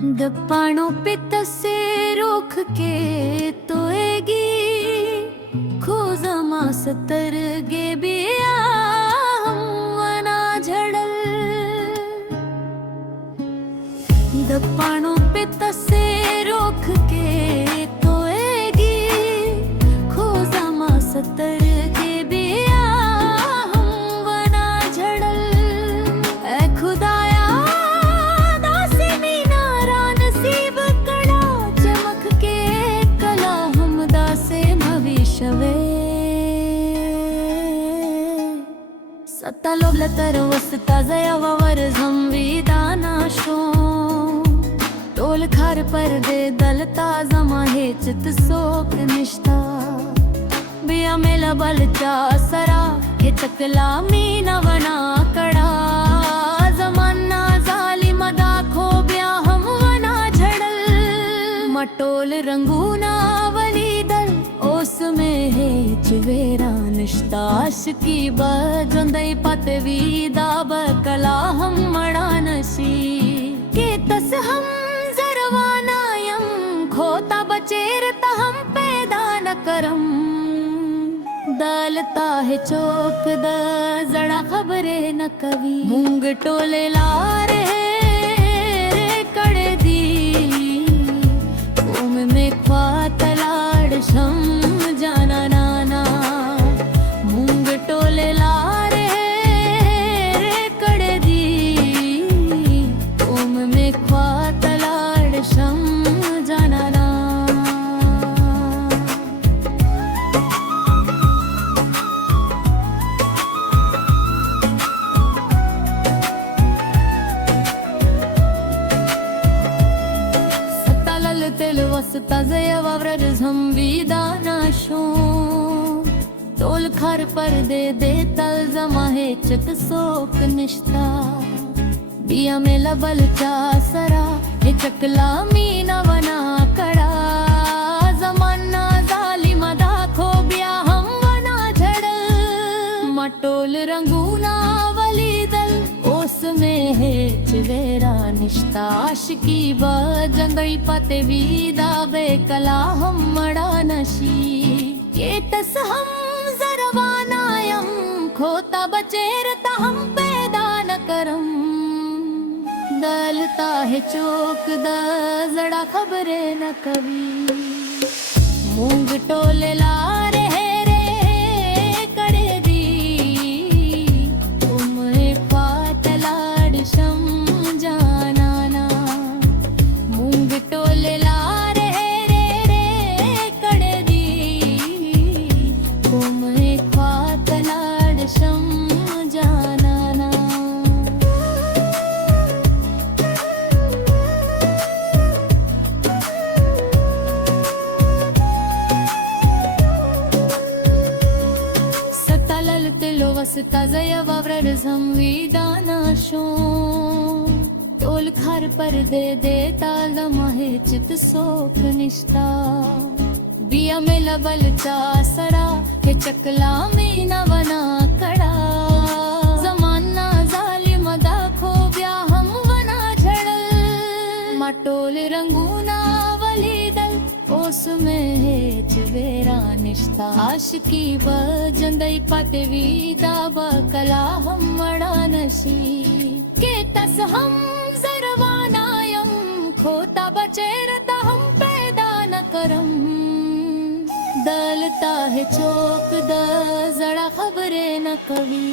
दप्पाणों पे तसे रोख के तोएगी खोजमा सतर गे बिया वना झड़ल दप्पाणों पे तसे रोख के तोएगी खोजमा सतर गे बिया वना झड़ल ए खुदाया सत्ता लोबला तर वसता जयावावर संविधानाशो टोल खार परदे दलता जमा हे चित सोक निष्ठा बिया मेला बलचा सरा हे चकला मीना वना कड़ा जमाना जाली मदा खोब्या हम वना झड़ल मटोल रंगूना वली दल ओस में है चिवेरा निष्ताश की बजंदई पतवी दाब कला हम मड़ा नशी के तस हम जरवानायम खोता बचेरता हम पैदा न करम दलता है चौक द जड़ा खबरे न कभी मूंग टोले लारे कड़े दी उम में ख्वातलाड़ शम जाना नाना मूंग टोले लारे कड़े दी उम में ख्वातलाड़ शम जाना ना तेल वसता जयवावर संविधानाशो टोल खार परदे दे तल जमा हे चित सोक निष्ठा बिया में लबल चा सरा हे चकला मीना वना कड़ा जमाना जाली मदा खोबिया हम वना झड़ल मटोल रंगूना वली दल ओस में है चिवेरा निष्ताश की बजंगई पते वीदा बेकला हम मड़ा नशी के तस हम जरवानायम खोता बचेरता हम पैदा न करम दलता है चौक द जड़ा खबरे न कभी मूंग टोले लारे वसता जयवावर संविधानाशो टोल खार परदे दे तालमा हे चित सोक निष्ठा बिया में लबल चा सरा हे चकला मीना वना कड़ा जमाना जाली मदा खोब्या हम वना झड़ल मटोल रंगूना वली दल ओस में है चिवेरा निष्ताश की बजंदई पतवी दाब कला हम मड़ा नशी के तस हम जरवानायम खोता बचेरता हम पैदा न करम दलता है चौक द जड़ा खबरे न कभी।